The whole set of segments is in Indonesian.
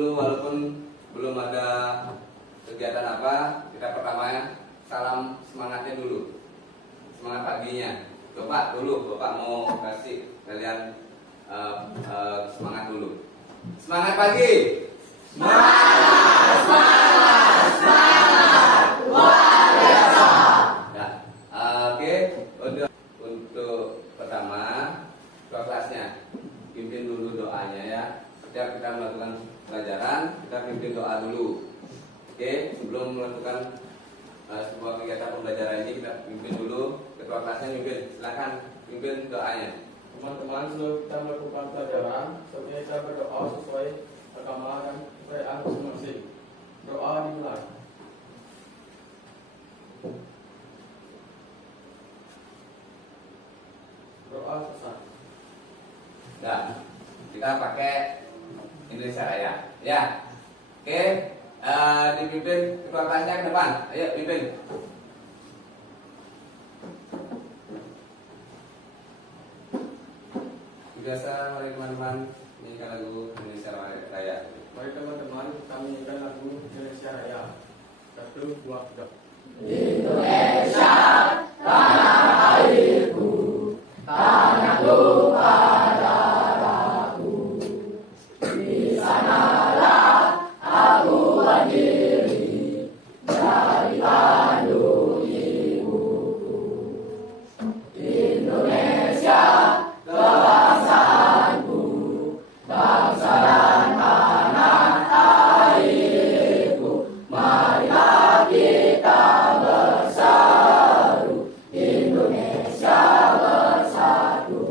dulu walaupun belum ada kegiatan apa, kita pertama salam semangatnya dulu. Semangat paginya. Bapak dulu, Bapak mau kasih kalian semangat dulu. Semangat pagi. Semangat, semangat, semangat, luar biasa. Ya, oke. Untuk pertama, kelasnya pimpin dulu doanya ya. Setiap kita melakukan pelajaran, kita pimpin doa dulu. Oke, sebelum melakukan sebuah kegiatan pembelajaran ini kita pimpin dulu. Ketua kelasnya pimpin, silakan pimpin doanya. Teman-teman, sebelum kita melakukan pelajaran, sebaiknya kita berdoa sesuai agama dan kepercayaan masing-masing. Doa dimulai. Doa selesai. Nah, kita pakai Indonesia Raya. Ya, oke. Dipimpin ketua kelasnya ke depan. Ayo pimpin. Biasa mari teman-teman nyanyikan lagu Indonesia Raya. Mari teman-teman, kita menyanyikan lagu Indonesia Raya. 1, 2, 3. Indonesia, tanah airku, tanahku pada darahku. Di sanalah aku berdiri dari kandung ibuku. Indonesia, kebangsaanku, bangsa dan tanah airku. Marilah kita berseru, Indonesia bersatu.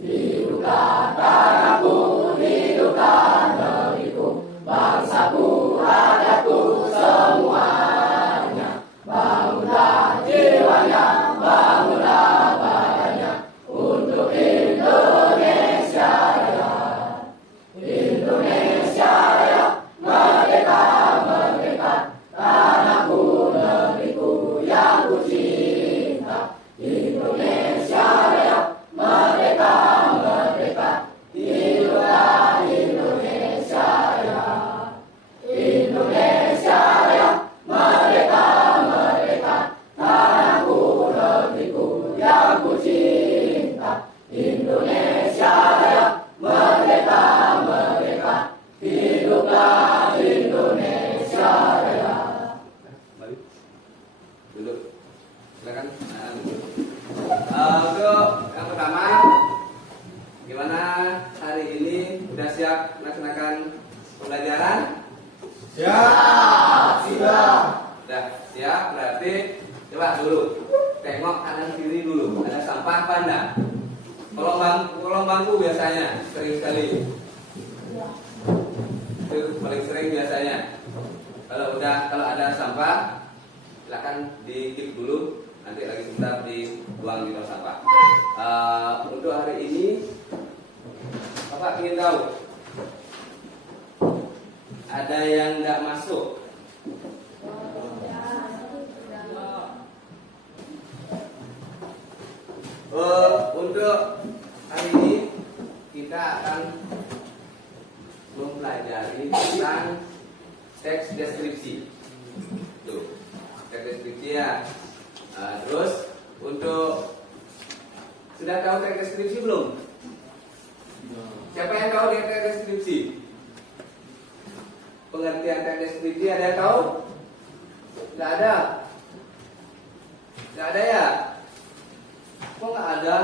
Hiduplah tanahku, hiduplah negeriku, bangsaku, rakyatku semuanya. Bangunlah jiwanya, bangunlah badannya untuk Indonesia Raya. Indonesia Raya, merdeka, merdeka, tanahku, negeriku yang ku cinta. Indonesia Raya, merdeka, merdeka, hiduplah Indonesia Raya. Indonesia Raya, merdeka, merdeka, tanahku, negeriku yang ku cinta. Indonesia Raya, merdeka, merdeka, hiduplah Indonesia Raya. Mari duduk. Silakan. Duduk. Untuk yang pertama, gimana hari ini? Sudah siap melaksanakan pembelajaran? Siap, siap. Sudah siap, berarti coba dulu tengok kanan kiri dulu. Ada sampah apa enggak? Kolong bangku biasanya sering sekali. Itu paling sering biasanya. Kalau ada sampah, silakan di-keep dulu. Nanti lagi sebentar dibuang di tong sampah. Untuk hari ini, Bapak ingin tahu ada yang nggak masuk? Untuk hari ini kita akan mempelajari tentang teks deskripsi. Tuh, teks deskripsi ya. Terus untuk sudah tahu teks deskripsi belum? Siapa yang tahu teks deskripsi? Pengertian teks deskripsi ada yang tahu? Nggak ada. Nggak ada ya? Kok nggak ada?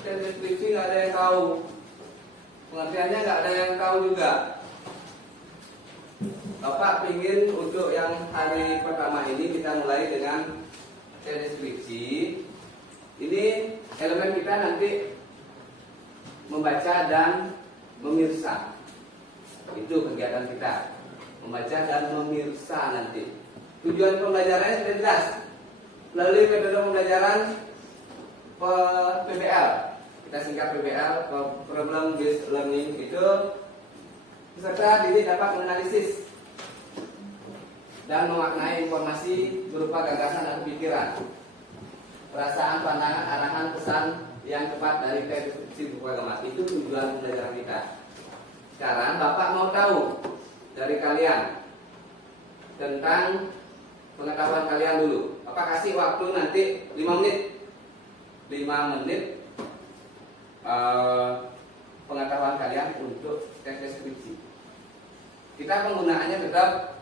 Teks deskripsi nggak ada yang tahu. Pengertiannya nggak ada yang tahu juga. Bapak ingin untuk yang hari pertama ini kita mulai dengan teks deskripsi. Ini elemen kita nanti membaca dan memirsa. Itu kegiatan kita, membaca dan memirsa nanti. Tujuan pembelajarannya sudah jelas. Melalui metode pembelajaran PBL, kita singkat PBL, Problem Based Learning, itu peserta didik dapat menganalisis dan memaknai informasi berupa gagasan dan pikiran, perasaan, pandangan, arahan, pesan yang tepat dari teks deskripsi buku agama. Itu tujuan pembelajaran kita. sekarang Bapak mau tahu dari kalian tentang pengetahuan kalian dulu. Bapak kasih waktu nanti 5 menit. 5 menit pengetahuan kalian untuk tes deskripsi. Kita penggunaannya tetap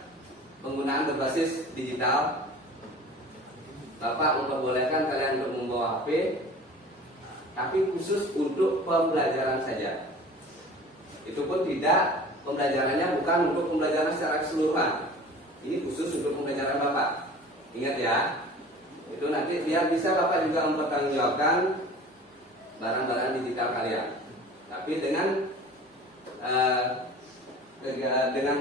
penggunaan berbasis digital. Bapak memperbolehkan kalian untuk membawa HP, tapi khusus untuk pembelajaran saja. Itu pun tidak, pembelajarannya bukan untuk pembelajaran secara keseluruhan. Ini khusus untuk pembelajaran Bapak. Ingat ya, itu nanti biar bisa Bapak juga mempertanggungjawabkan barang-barang digital kalian. Tapi dengan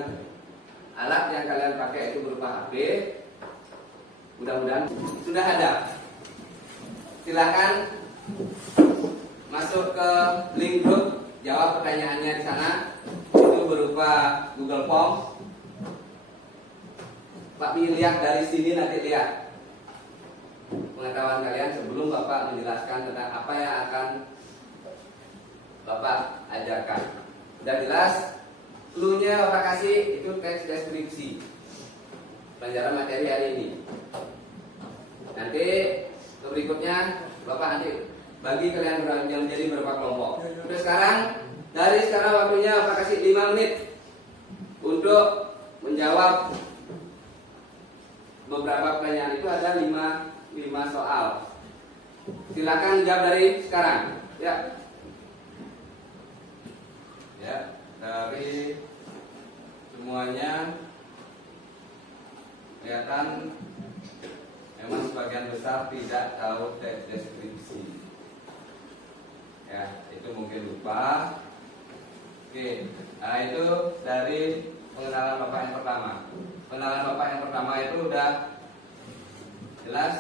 alat yang kalian pakai itu berupa HP, mudah-mudahan sudah ada. Silakan masuk ke link grup, jawab pertanyaannya di sana. Itu berupa Google Form. Pak lihat dari sini, nanti lihat pengetahuan kalian sebelum Bapak menjelaskan tentang apa yang akan Bapak ajarkan. Sudah jelas? Clue-nya Bapak kasih itu teks deskripsi pelajaran materi hari ini. Nanti berikutnya Bapak nanti bagi kalian yang menjadi beberapa kelompok. Terus dari sekarang waktunya Bapak kasih 5 menit untuk menjawab beberapa pertanyaan. Itu ada 5 soal. Silakan jawab dari sekarang. Ya. Ya, dari semuanya kelihatan memang sebagian besar tidak tahu teks deskripsi. Ya, itu mungkin lupa. Oke, nah itu dari pengenalan Bapak yang pertama. Pengenalan Bapak yang pertama itu udah jelas.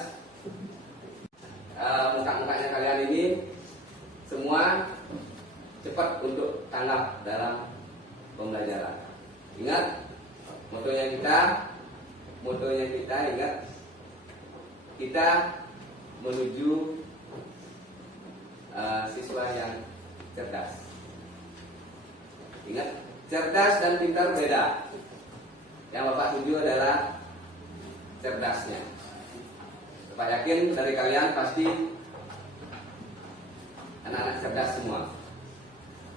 Muka-mukanya kalian ini semua cepat untuk tanggap dalam pembelajaran. Ingat motonya kita ingat, kita menuju siswa yang cerdas. Ingat, cerdas dan pintar beda. Yang Bapak tuju adalah cerdasnya. Bapak yakin dari kalian pasti anak-anak cerdas semua.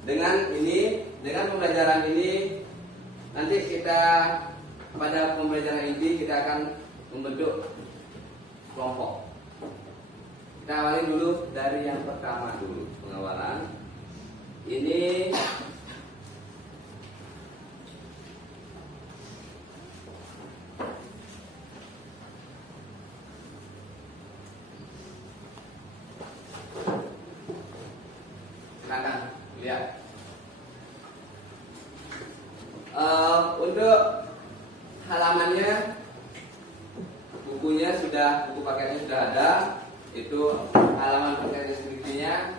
Dengan pembelajaran ini, nanti kita pada pembelajaran ini kita akan membentuk kelompok. Kita awali dulu dari yang pertama dulu, pengawalan. Ini silakan lihat. Untuk halamannya, buku paketnya sudah ada. Itu halaman paket deskripsinya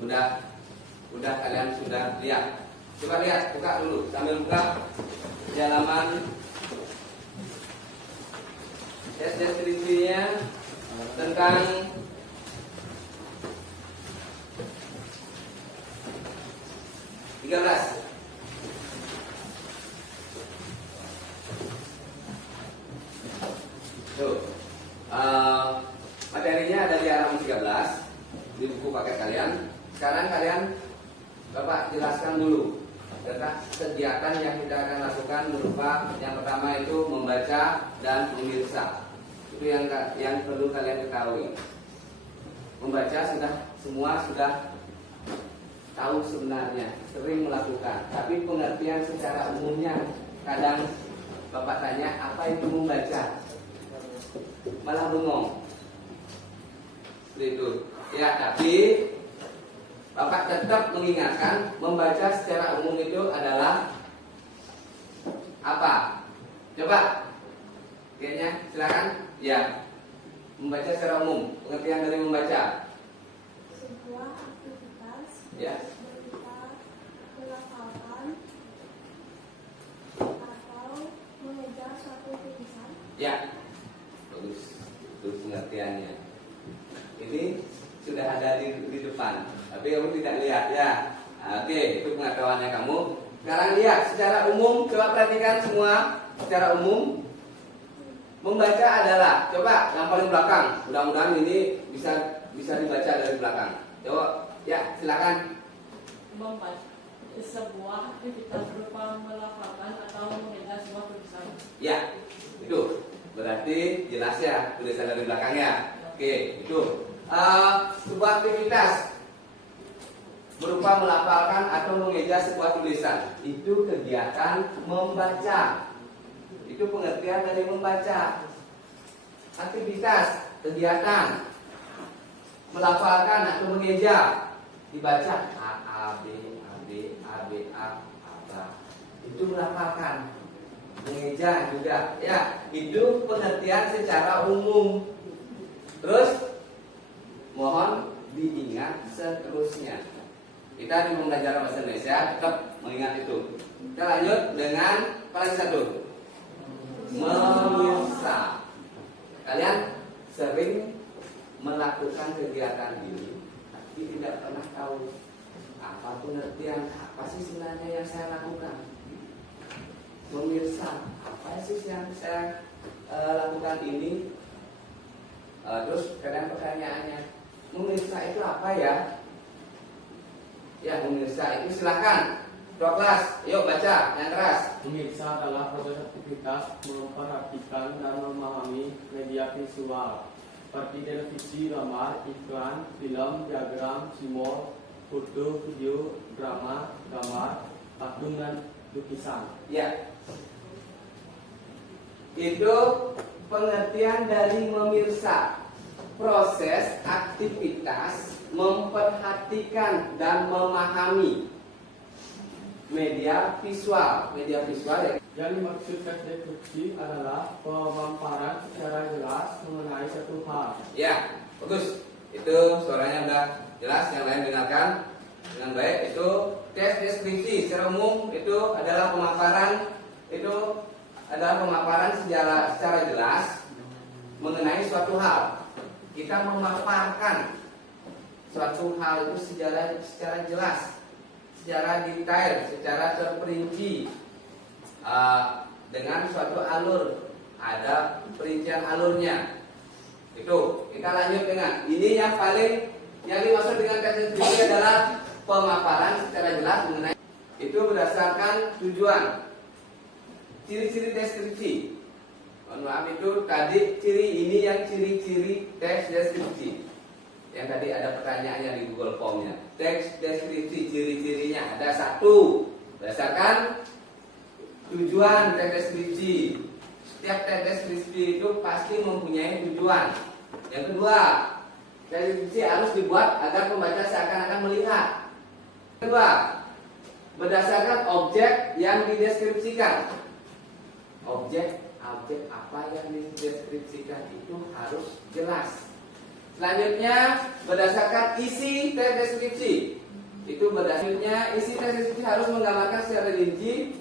udah kalian sudah lihat. Coba lihat, buka dulu, sambil buka di halaman deskripsinya tentang materinya ada di halaman 13 di buku paket kalian. Sekarang Bapak jelaskan dulu tentang kegiatan yang kita akan lakukan berupa yang pertama itu membaca dan memirsa. Itu yang perlu kalian ketahui. Membaca semua sudah tahu sebenarnya, sering melakukan. Tapi pengertian secara umumnya kadang Bapak tanya apa itu membaca, malah bengong. Seperti itu. Ya, tapi Bapak tetap mengingatkan membaca secara umum itu adalah apa? Coba, kayaknya silakan. Ya, membaca secara umum. Pengertian dari membaca. Sebuah aktivitas Ya. berupa melafalkan atau mengejar suatu tulisan. Ya, bagus. Itu pengertiannya. Ini sudah ada di depan, tapi kamu tidak lihat ya. Oke, itu pengetahuannya kamu. secara umum, coba perhatikan semua. Secara umum, membaca adalah, coba yang paling belakang. Mudah-mudahan ini bisa dibaca dari belakang. Coba, ya silakan. Membaca sebuah aktivitas berupa melafalkan atau mengejar sebuah tulisan. Ya, itu berarti jelas ya tulisan dari belakangnya. Oke, itu sebuah aktivitas berupa melafalkan atau mengeja sebuah tulisan. Itu kegiatan membaca. Itu pengertian dari membaca. Aktivitas, kegiatan melafalkan atau mengeja, dibaca A B A B A B A A. Itu melafalkan. Mengeja juga, ya. Itu pengertian secara umum. Terus mohon diingat seterusnya. Kita di belajar bahasa Indonesia tetap mengingat itu. Kita lanjut dengan paling satu, memirsa. Kalian sering melakukan kegiatan ini, tapi tidak pernah tahu apa pengertian, apa sih sebenarnya yang saya lakukan. Memirsa, apa sih yang saya lakukan ini? Terus kadang pertanyaannya, memirsa itu apa ya? Ya, memirsa itu silakan. Dua kelas, yuk baca yang keras. Memirsa adalah proses aktivitas memperhatikan dan memahami media visual seperti televisi, gambar, iklan, film, diagram, simbol, foto, video, drama, gambar, patung dan lukisan. Ya, itu pengertian dari memirsa. Proses aktivitas memperhatikan dan memahami media visual. Media visual ya. Yang dimaksud teks deskripsi adalah pemaparan secara jelas mengenai satu hal. Ya, bagus. Itu suaranya udah jelas, yang lain dengarkan dengan baik. Itu teks deskripsi secara umum itu adalah pemaparan secara jelas mengenai suatu hal. Kita memaparkan suatu hal itu secara jelas, secara detail, secara terperinci, dengan suatu alur, ada perincian alurnya. Itu kita lanjut dengan ini yang dimaksud dengan teks deskripsi adalah pemaparan secara jelas mengenai itu berdasarkan tujuan. Ciri-ciri deskripsi. Mohon maaf, itu tadi ini yang ciri-ciri teks deskripsi. Yang tadi ada pertanyaannya di Google Form-nya. Teks deskripsi ciri-cirinya ada satu, berdasarkan tujuan teks deskripsi. Setiap teks deskripsi itu pasti mempunyai tujuan. Yang kedua, teks deskripsi harus dibuat agar pembaca seakan-akan melihat. Kedua, berdasarkan objek yang dideskripsikan. Objek apa yang dideskripsikan itu harus jelas. Selanjutnya, berdasarkan isi teks deskripsi. Itu berdasarkan isi teks deskripsi harus menggambarkan secara rinci,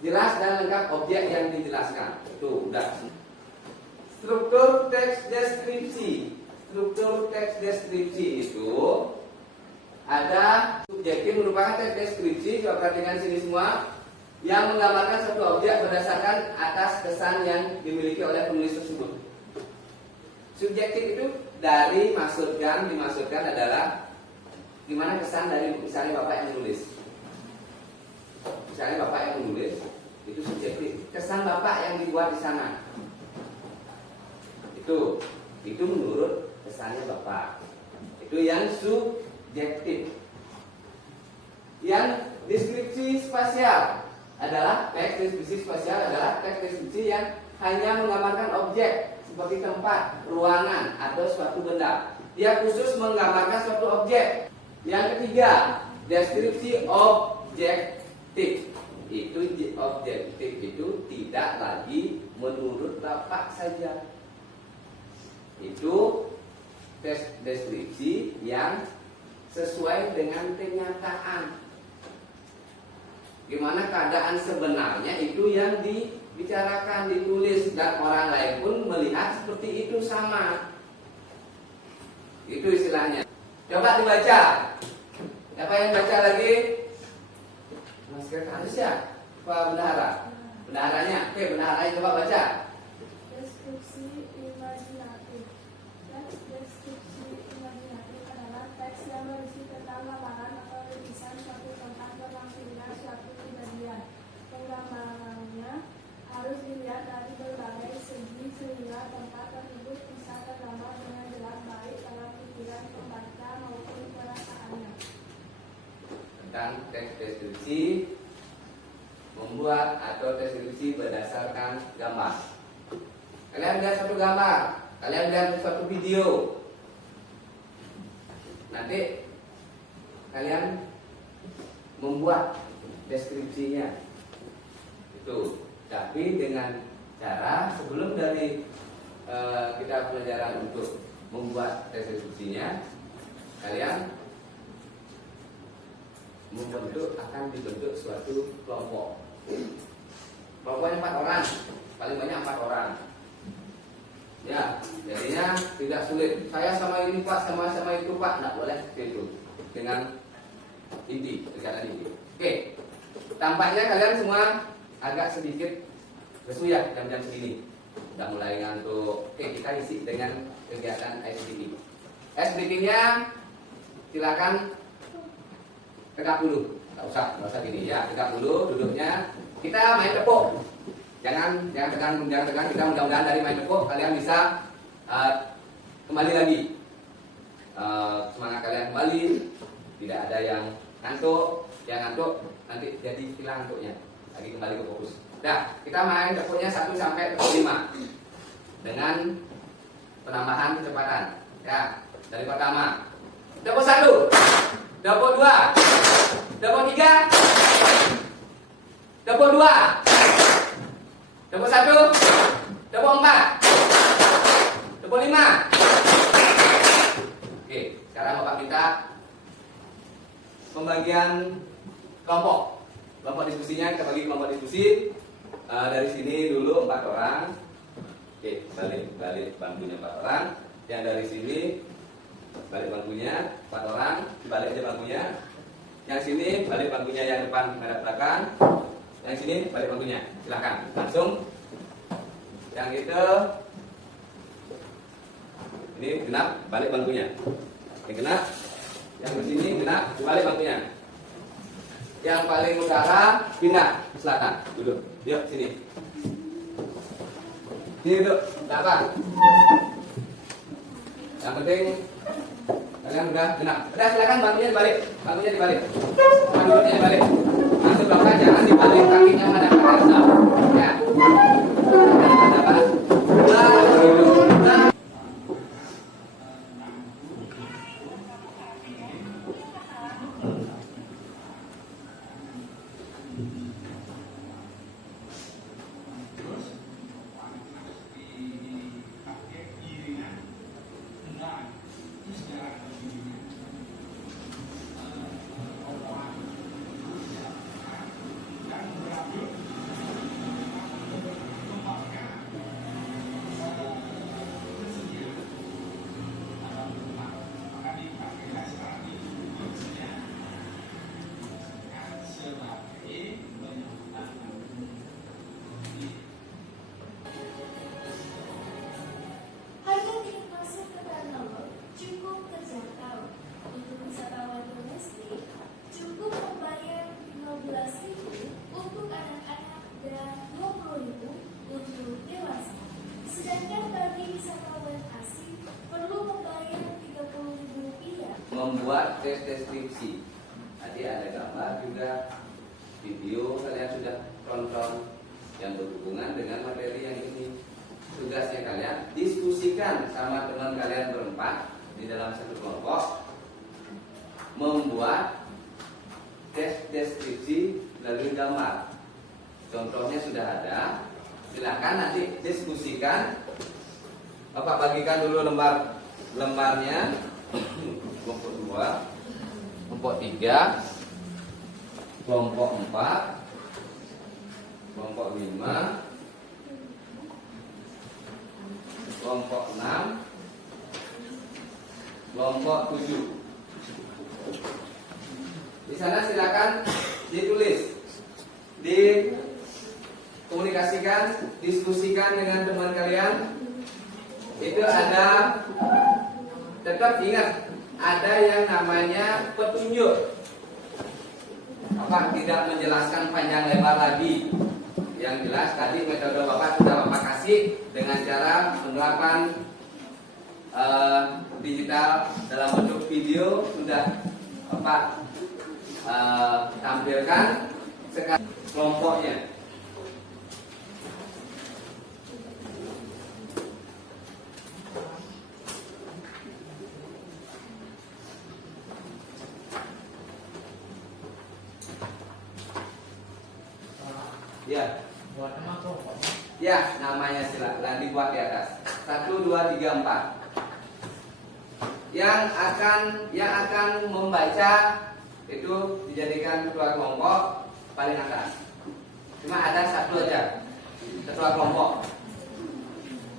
jelas dan lengkap objek yang dijelaskan. Itu udah. Struktur teks deskripsi. Struktur teks deskripsi itu ada subjektif merupakan teks deskripsi. Coba perhatikan sini semua, yang menggambarkan suatu objek berdasarkan atas kesan yang dimiliki oleh penulis tersebut. Subjektif itu dimaksudkan adalah gimana kesan dari misalnya Bapak yang menulis. Misalnya Bapak yang menulis itu subjektif. Kesan Bapak yang dibuat di sana. Itu menurut kesannya Bapak. Itu yang subjektif. Yang deskripsi spasial adalah teks deskripsi spasial adalah teks deskripsi yang hanya menggambarkan objek seperti tempat, ruangan, atau suatu benda. Dia khusus menggambarkan suatu objek. Yang ketiga, deskripsi objektif. Itu objektif itu tidak lagi menurut Bapak saja. Itu teks deskripsi yang sesuai dengan kenyataan. Gimana keadaan sebenarnya itu yang dibicarakan, ditulis, dan orang lain pun melihat seperti itu sama. Itu istilahnya. Coba dibaca. Siapa yang baca lagi? Mas Sekretaris ya? Pak Bendahara? Bendaharanya, oke, bendaharanya coba baca. Deskripsi imajinatif. Teks deskripsi imajinatif adalah teks yang berisi tentang gambaran atau lukisan suatu tentang berlangsungnya suatu kejadian. Penggambarannya harus dilihat dari berbagai segi sehingga tempat tersebut bisa tergambar dengan jelas baik dalam pikiran pembaca maupun perasaannya. Tentang teks deskripsi, membuat atau deskripsi berdasarkan gambar. Kalian lihat satu gambar, kalian lihat suatu video. Nanti kalian membuat deskripsinya. Itu. Tapi dengan cara sebelum dari kita pelajaran untuk membuat deskripsinya, kalian akan dibentuk suatu kelompok. Kelompoknya 4 orang, paling banyak 4 orang. Ya, jadinya tidak sulit. Saya sama ini Pak, sama itu Pak, tidak boleh gitu. Dengan inti, perkataan inti. Oke, tampaknya kalian semua agak sedikit lesu ya jam-jam segini. Udah mulai ngantuk. Oke, kita isi dengan kegiatan ice breaking. Ice breakingnya silakan tegak dulu. Nggak usah gini ya, tegak dulu duduknya. Kita main tepuk. Jangan tegang. Kita mudah-mudahan dari main tepuk kalian bisa kembali lagi. Semangat kalian kembali. Tidak ada yang ngantuk. Yang ngantuk nanti jadi hilang ngantuknya. Lagi kembali ke fokus. Nah, kita main tepuknya 1 sampai 5 dengan penambahan kecepatan. Ya, dari pertama. Tepuk 1, tepuk 2, tepuk 3, tepuk 2, tepuk 1, tepuk 4, tepuk 5. Oke, sekarang Bapak minta pembagian kelompok. Kelompok diskusinya kita bagi kelompok diskusi. Dari sini dulu 4 orang. Oke, balik bangkunya 4 orang. Yang dari sini balik bangkunya 4 orang, balik aja bangkunya. Yang sini balik bangkunya yang depan menghadap belakang. Yang sini balik bangkunya. Silakan langsung. Yang itu ini genap balik bangkunya. Ini genap. Yang di sini genap balik bangkunya. Yang paling utara pindah ke selatan. Duduk. Yuk sini. Sini duduk. Belakang. Yang penting kalian udah genap. Udah silakan bangkunya dibalik. Bangkunya dibalik. Bangkunya dibalik. Masuk belakang, jangan dibalik, kakinya menghadap ke atas. Ya. Menghadap. Nah. Harga tiket masuk ke Tanah Lot cukup terjangkau. Untuk wisatawan domestik, cukup membayar 15.000 untuk anak-anak dan 20.000 untuk dewasa. Sedangkan bagi wisatawan asing perlu membayar 30.000 rupiah. Membuat tes deskripsi. Tadi ada gambar juga, video kalian sudah tonton yang berhubungan dengan materi yang ini. Tugasnya kalian diskusikan sama teman kalian berempat di dalam satu kelompok, membuat tes deskripsi melalui gambar. Contohnya sudah ada. Silakan nanti diskusikan. Bapak bagikan dulu lembarnya. Kelompok 2, kelompok 3, kelompok 4, kelompok 5, kelompok 6, kelompok 7. Di sana silakan ditulis di komunikasikan, diskusikan dengan teman kalian. Itu ada, tetap ingat, ada yang namanya petunjuk. Bapak tidak menjelaskan panjang lebar lagi. Yang jelas tadi metode Bapak sudah Bapak kasih dengan cara menerapkan digital dalam bentuk video sudah Bapak tampilkan. Sekarang kelompoknya. Ya. Buat nama kelompoknya. Ya, namanya silakan dibuat di atas. 1, 2, 3, 4. Yang akan membaca itu dijadikan ketua kelompok paling atas. Cuma ada satu aja, ketua kelompok.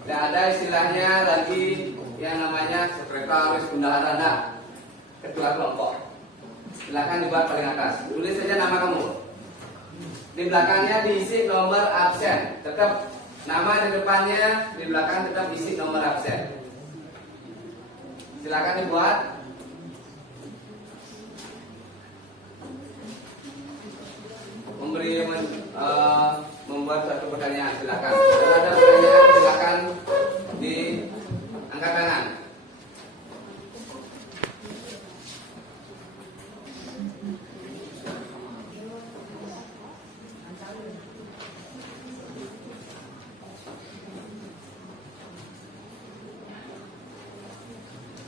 Tidak ada istilahnya lagi yang namanya sekretaris bendahara, ketua kelompok. Silakan dibuat paling atas. Tulis saja nama kamu. Di belakangnya diisi nomor absen. Tetap nama di depannya, di belakang tetap isi nomor absen. Silakan dibuat. Membuat satu pertanyaan, silakan. Kalau ada pertanyaan, silakan diangkat tangan.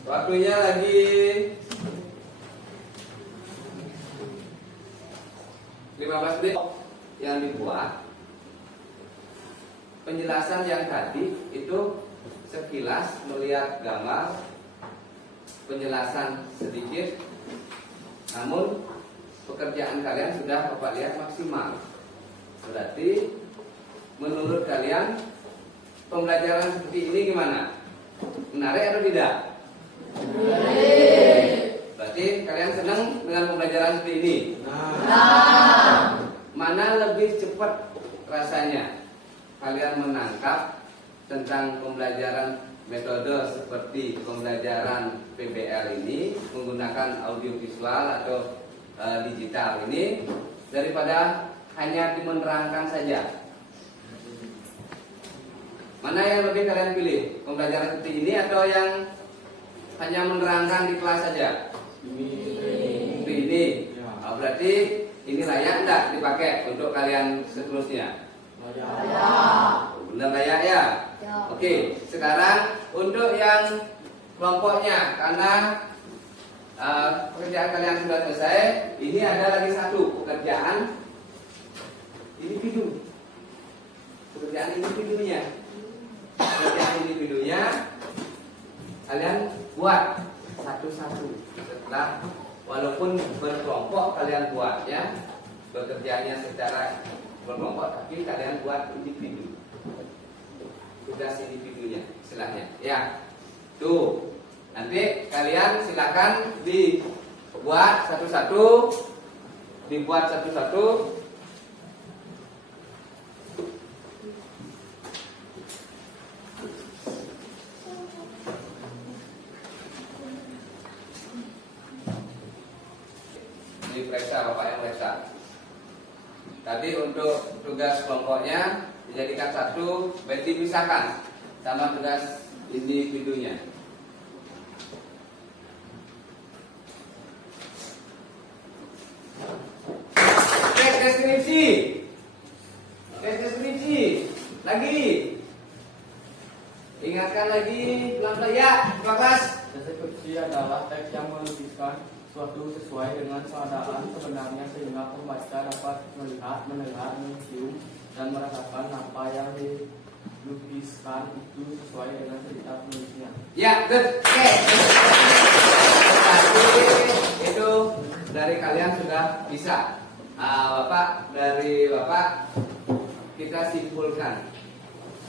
Waktunya lagi 15 menit. Yang dibuat penjelasan yang tadi itu sekilas melihat gambar, penjelasan sedikit, namun pekerjaan kalian sudah Bapak lihat maksimal. Berarti menurut kalian pembelajaran seperti ini gimana? Menarik atau tidak? Berarti kalian senang dengan pembelajaran seperti ini? Mana lebih cepat rasanya kalian menangkap tentang pembelajaran metode seperti pembelajaran PBL ini menggunakan audiovisual atau digital ini daripada hanya menerangkan saja? Mana yang lebih kalian pilih? Pembelajaran seperti ini atau yang hanya menerangkan di kelas saja? Ini. Oh, berarti ini layak enggak dipakai untuk kalian seterusnya? Layak. Benar layak ya? Oke, sekarang untuk yang kelompoknya, karena pekerjaan kalian sudah selesai, ini ada lagi satu pekerjaan individu. Pekerjaan individunya. Pekerjaan individunya kalian buat satu-satu. Setelah walaupun berkelompok kalian buat ya, bekerjanya secara berkelompok, tapi kalian buat individu, tugas individunya istilahnya ya. Tuh, nanti kalian silakan dibuat satu-satu, dibuat satu-satu. Diperiksa, Bapak yang periksa. Tadi untuk tugas kelompoknya dijadikan satu, berarti dipisahkan sama tugas individunya. Tes deskripsi. Tes deskripsi. Lagi. Ingatkan lagi pelan-pelan ya, kelas. Deskripsi adalah teks yang melukiskan suatu sesuai dengan keadaan sebenarnya sehingga pembaca dapat melihat, mendengar, mencium, dan merasakan apa yang dilukiskan itu sesuai dengan cerita penulisnya. Ya, good. Oke. Tapi itu dari kalian sudah bisa. Dari Bapak kita simpulkan.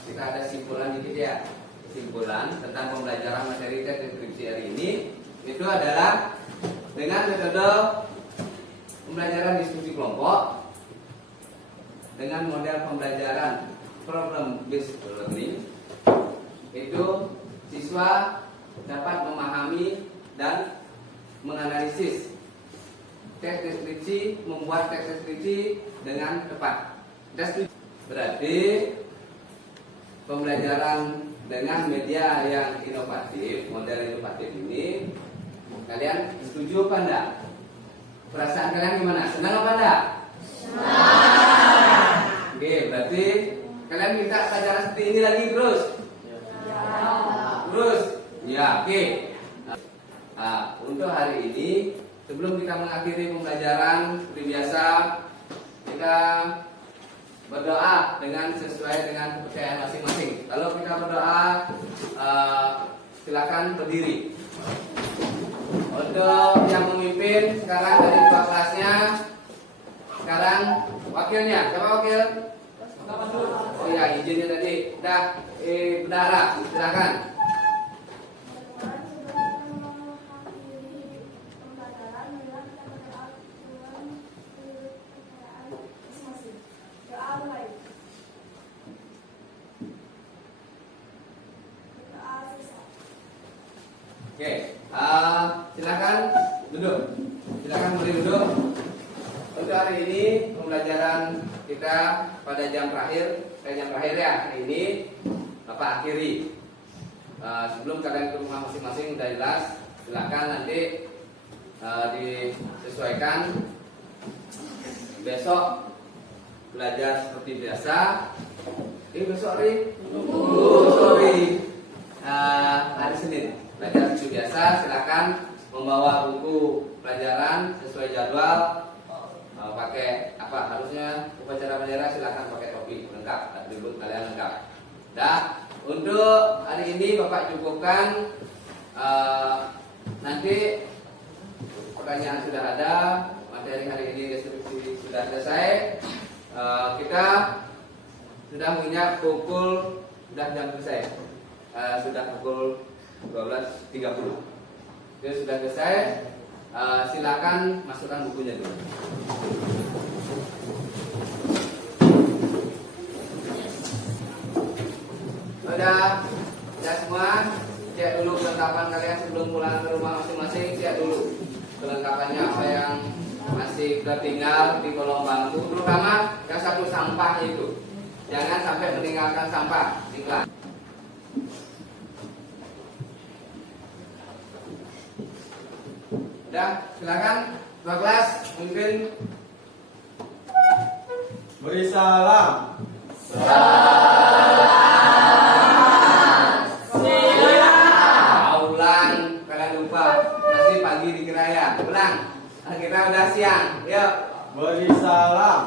Kita ada simpulan dikit ya. Simpulan tentang pembelajaran materi tes deskripsi hari ini itu adalah dengan metode pembelajaran diskusi kelompok dengan model pembelajaran problem based learning, itu siswa dapat memahami dan menganalisis teks deskripsi, membuat teks deskripsi dengan tepat. Berarti pembelajaran dengan media yang inovatif, model inovatif ini, kalian setuju apa enggak? Perasaan kalian gimana? Senang apa enggak? Senang. Oke, berarti kalian minta pelajaran seperti ini lagi terus? Terus? Ya, oke. Nah, untuk hari ini, sebelum kita mengakhiri pembelajaran seperti biasa, kita berdoa dengan sesuai dengan kepercayaan masing-masing. Kalau kita berdoa, silakan berdiri. Untuk yang memimpin sekarang dari ketua kelasnya, sekarang wakilnya, siapa wakil? Oh ya, izinnya tadi. Dah, bendara, silakan. Oke, silakan duduk. Silakan berdiri duduk. Untuk hari ini pembelajaran kita pada jam terakhir ya hari ini Bapak akhiri. Sebelum kalian ke rumah masing-masing udah jelas, silakan nanti disesuaikan. Besok belajar seperti biasa. Besok hari hari Senin belajar seperti biasa. Silakan membawa buku pelajaran sesuai jadwal. Pakai apa? Harusnya upacara bendera silakan pakai topi lengkap, atribut kalian lengkap. Dah, untuk hari ini Bapak cukupkan. Nanti pertanyaan sudah ada, materi hari ini deskripsi sudah selesai. Kita sudah menginjak pukul, sudah jam selesai. Sudah pukul 12.30. Itu sudah selesai. Silakan masukkan bukunya dulu. Udah semua, cek dulu kelengkapan kalian sebelum pulang ke rumah masing-masing. Cek dulu kelengkapannya apa yang masih tertinggal di kolong bangku, terutama yang satu sampah itu. Jangan sampai meninggalkan sampah di kelas. Udah, silakan ketua kelas memimpin. Beri salam. Ulang, kalian lupa masih pagi di Keraya. Ulang, kita udah siang. Yuk. Beri salam.